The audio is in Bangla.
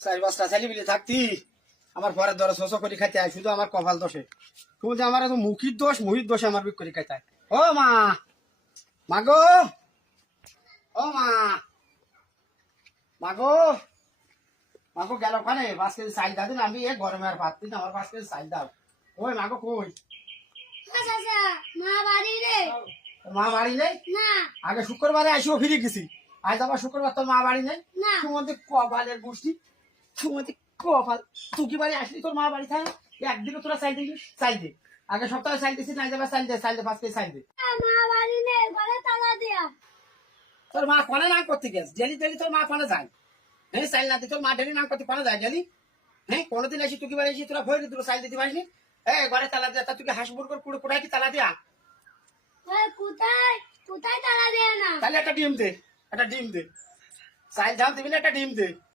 চার পাঁচটা ছেলে মিলে থাকতি আমার পরের ধরে শোষ করে খাইতে হয় শুধু আমার কপাল দোষে তুমি যে আমার এত মুখির দোষে আমার বিক করে খাইতে হয় ও মা মাগো ও মাগো মাগো গেল ওখানে 5 কেজি চাল দাও দিন আমি এ গরমে আর ভাত দিন আমার 5 কেজি চাল দাও ওই মাগো কই মা বাড়ি রে তোর মা বাড়ি নেই না আগে শুক্রবারে আসিও ফিরে গেছি আজ আবার শুক্রবার তোর মা বাড়ি নেই না সুমন্দি কপালের গোষ্ঠী সুমন্দি কপাল তুই কি বাড়ি আসলি তোর মা বাড়ি থাকে একদিকে তোরা চাই দিস চাই দে আগে সপ্তাহে চাই দিছিস নাই যাবার চাই দে 5 কেজি চাই দে মা বাড়ি নে ঘরে তালা দেয়া তোর মা কোনে নাম করতে গেছ ডেলি ডেলি তোর মা কোনে যায় হ্যাঁ চাইল না তোর মা ডেলি নাম করতে কোনে যায় ডেলি হ্যাঁ কোনোদিন আসি তুই কি বাড়ি এসে তোরা ভয় তোরা চাইল দিতে পারিস ঘরে তালা দেয়া তা তুই কি হাঁস মুরগর পুরো কোটায় কি তালা দেয়া কোথায় কোথায় তালা দেয়া না তাহলে একটা ডিম দে চাইল ধাম দিবি না একটা ডিম দে